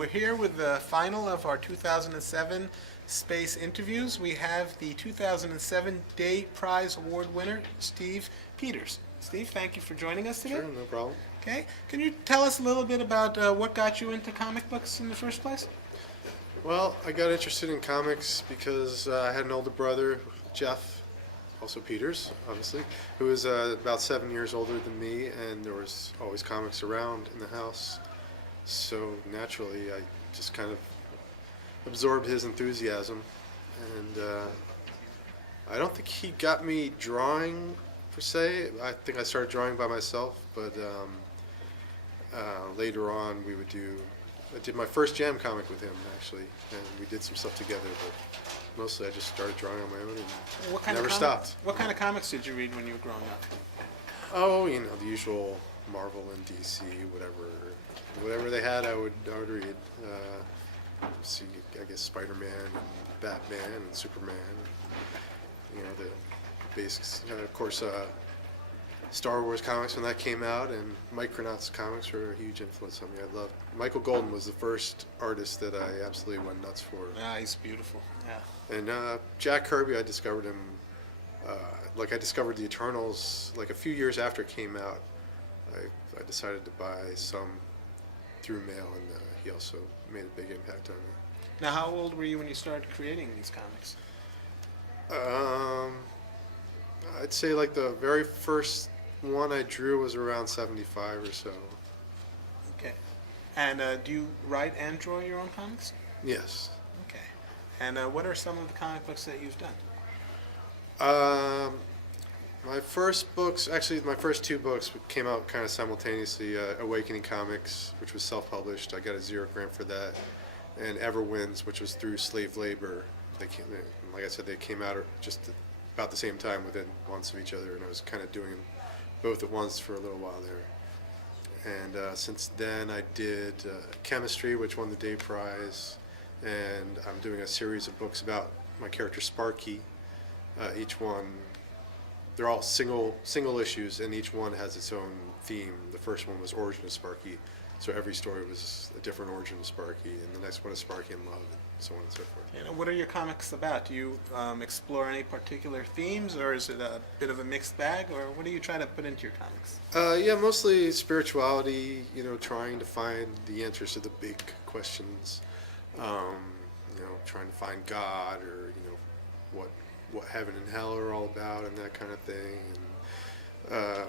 We're here with the final of our 2007 space interviews. We have the 2007 Day Prize Award winner, Steve Peters. Steve, thank you for joining us today. Sure, no problem. Okay, can you tell us a little bit about what got you into comic books in the first place? Well, I got interested in comics because I had an older brother, Jeff, also Peters, obviously, who was about 7 years older than me, and there was always comics around in the house. So naturally, I just kind of absorbed his enthusiasm, and I don't think he got me drawing per se. I think I started drawing by myself, but later on I did my first Jam comic with him actually, and we did some stuff together, but mostly I just started drawing on my own and never stopped. What kind of comics did you read when you were growing up? Oh, the usual Marvel and DC, whatever they had, I would read. See, I guess Spider-Man and Batman and Superman, the basics. Of course, Star Wars comics when that came out, and Mike Granat's comics were a huge influence on me. I loved Michael Golden was the first artist that I absolutely went nuts for. Ah, he's beautiful. Yeah. And Jack Kirby, I discovered him. I discovered the Eternals like a few years after it came out. I decided to buy some through mail, and he also made a big impact on me. Now, how old were you when you started creating these comics? I'd say like the very first one I drew was around 75 or so. Okay. And do you write and draw your own comics? Yes. Okay. And what are some of the comic books that you've done? My first books, actually my first two books came out kind of simultaneously. Awakening Comics, which was self-published. I got a Zero grant for that. And Everwinds, which was through slave labor. Like I said, they came out just about the same time, within months of each other, and I was kind of doing them both at once for a little while there. And since then I did Chemistry, which won the Day Prize, and I'm doing a series of books about my character Sparky. Each one, they're all single issues, and each one has its own theme. The first one was Origin of Sparky, so every story was a different origin of Sparky, and the next one is Sparky in Love, and so on and so forth. And what are your comics about? Do you explore any particular themes, or is it a bit of a mixed bag, or what do you try to put into your comics? Yeah, mostly spirituality, trying to find the answers to the big questions, trying to find God, or, what heaven and hell are all about, and that kind of thing. And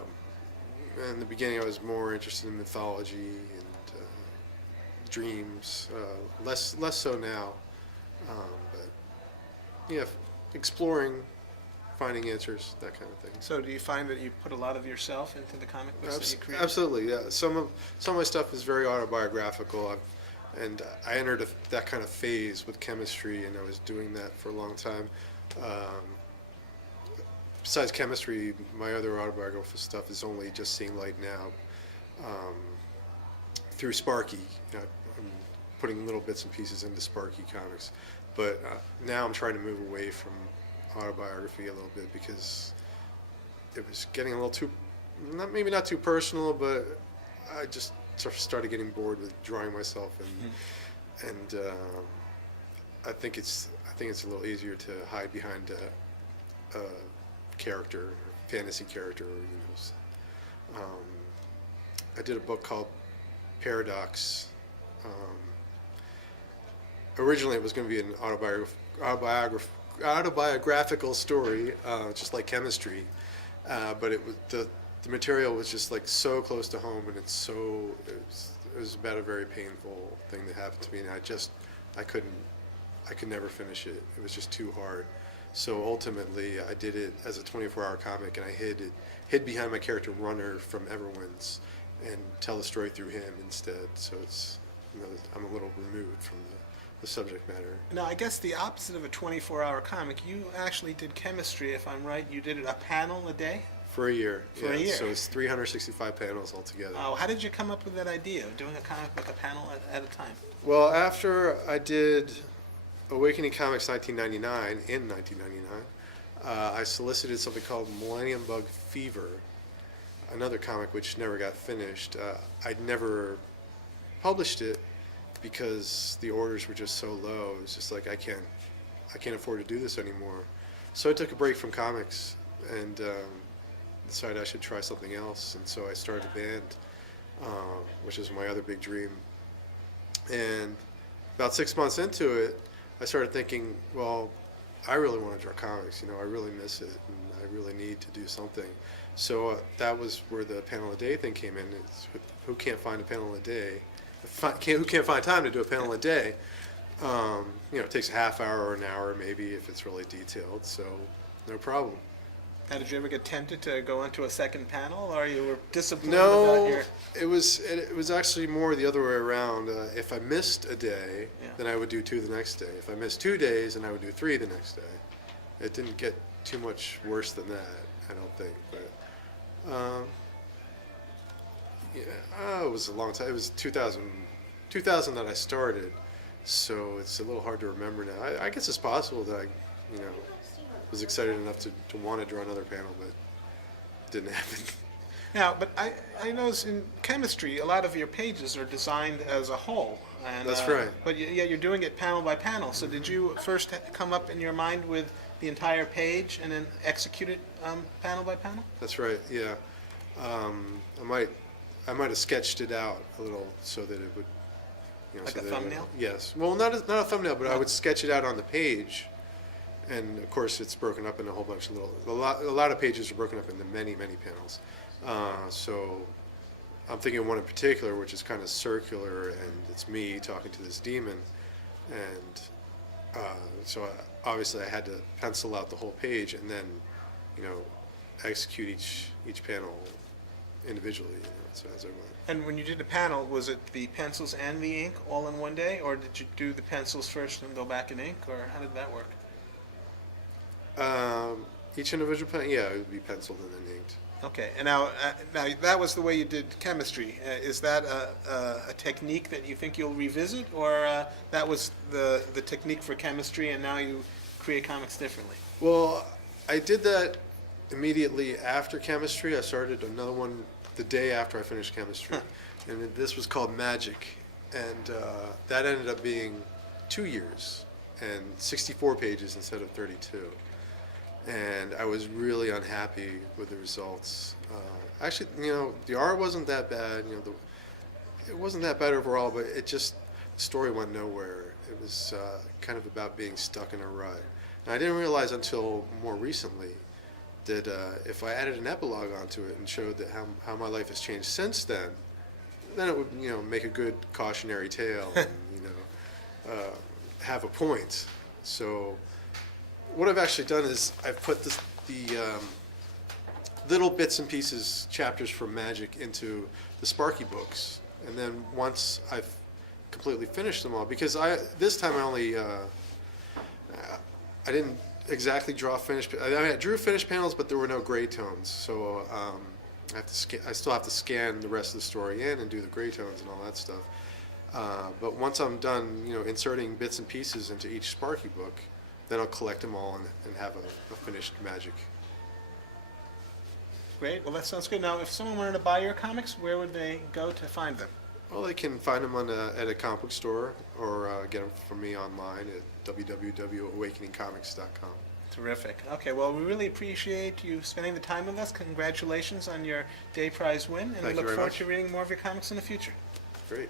in the beginning I was more interested in mythology and dreams, less so now, but yeah, exploring, finding answers, that kind of thing. So do you find that you put a lot of yourself into the comic books that you create? Absolutely, yeah. Some of my stuff is very autobiographical, and I entered that kind of phase with Chemistry, and I was doing that for a long time. Besides Chemistry, my other autobiographical stuff is only just seeing light now, through Sparky. I'm putting little bits and pieces into Sparky comics, but now I'm trying to move away from autobiography a little bit, because it was getting a little too, maybe not too personal, but I just started getting bored with drawing myself, and I think it's a little easier to hide behind a character, fantasy character. I did a book called Paradox. Originally, it was going to be an autobiographical story, just like Chemistry, but it was the material was just like so close to home, and it was about a very painful thing that happened to me, and I could never finish it. It was just too hard. So ultimately, I did it as a 24-hour comic, and I hid behind my character Runner from Everwinds, and tell the story through him instead. So it's, I'm a little removed from the subject matter. Now, I guess the opposite of a 24-hour comic, you actually did Chemistry, if I'm right. You did it a panel a day? For a year. For a year. So it's 365 panels altogether. Oh, how did you come up with that idea of doing a comic book a panel at a time? Well, after I did Awakening Comics 1999, in 1999, I solicited something called Millennium Bug Fever, another comic which never got finished. I'd never published it, because the orders were just so low. It was just like, I can't afford to do this anymore. So I took a break from comics and decided I should try something else. And so I started a band, which is my other big dream. And about 6 months into it, I started thinking, well, I really want to draw comics. I really miss it, and I really need to do something. So that was where the panel a day thing came in. It's who can't find a panel a day? Who can't find time to do a panel a day? It takes a half hour or an hour maybe if it's really detailed. So no problem. Now, did you ever get tempted to go into a second panel, or you were disciplined about No, your... it was actually more the other way around. If I missed a day, Yeah. then I would do 2 the next day. If I missed 2 days, then I would do 3 the next day. It didn't get too much worse than that, I don't think. But it was a long time. It was 2000 that I started, so it's a little hard to remember now. I guess it's possible that I, was excited enough to want to draw another panel, but it didn't happen. Now, but I notice in chemistry, a lot of your pages are designed as a whole. And, That's right. But yet you're doing it panel by panel. So did you first come up in your mind with the entire page and then execute it panel by panel? That's right. Yeah, I might have sketched it out a little so that it would, Like so a that it would- thumbnail? yes. Well, not a thumbnail, but I would sketch it out on the page, and of course it's broken up in a whole bunch of little. A lot of pages are broken up into many panels. So I'm thinking of one in particular, which is kind of circular, and it's me talking to this demon, and so obviously I had to pencil out the whole page and then, execute each panel individually, so as I went. And when you did the panel, was it the pencils and the ink all in one day, or did you do the pencils first and go back in ink, or how did that work? Each individual pen, yeah, it would be penciled and then inked. Okay, and now that was the way you did chemistry. Is that a technique that you think you'll revisit, or that was the technique for chemistry, and now you create comics differently? Well, I did that immediately after chemistry. I started another one the day after I finished chemistry, and this was called Magic, and that ended up being 2 years and 64 pages instead of 32. And I was really unhappy with the results. Actually, the art wasn't that bad. It wasn't that bad overall, but the story went nowhere. It was kind of about being stuck in a rut. And I didn't realize until more recently that if I added an epilogue onto it and showed that how my life has changed since then it would, make a good cautionary tale and, have a point. So what I've actually done is I've put the little bits and pieces, chapters from Magic into the Sparky books, and then once I've completely finished them all, because this time I only I didn't exactly draw finished. I drew finished panels, but there were no gray tones, so I still have to scan the rest of the story in and do the gray tones and all that stuff. But once I'm done, inserting bits and pieces into each Sparky book, then I'll collect them all and have a finished Magic. Great. Well, that sounds good. Now, if someone wanted to buy your comics, where would they go to find them? Well, they can find them at a comic book store or get them from me online at www.awakeningcomics.com. Terrific. Okay, well, we really appreciate you spending the time with us. Congratulations on your day prize win, and we Thank you look very forward much. to reading more of your comics in the future. Great.